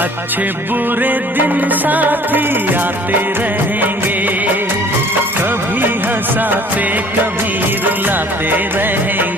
अच्छे बुरे दिन साथी आते रहेंगे, कभी हंसाते कभी रुलाते रहेंगे।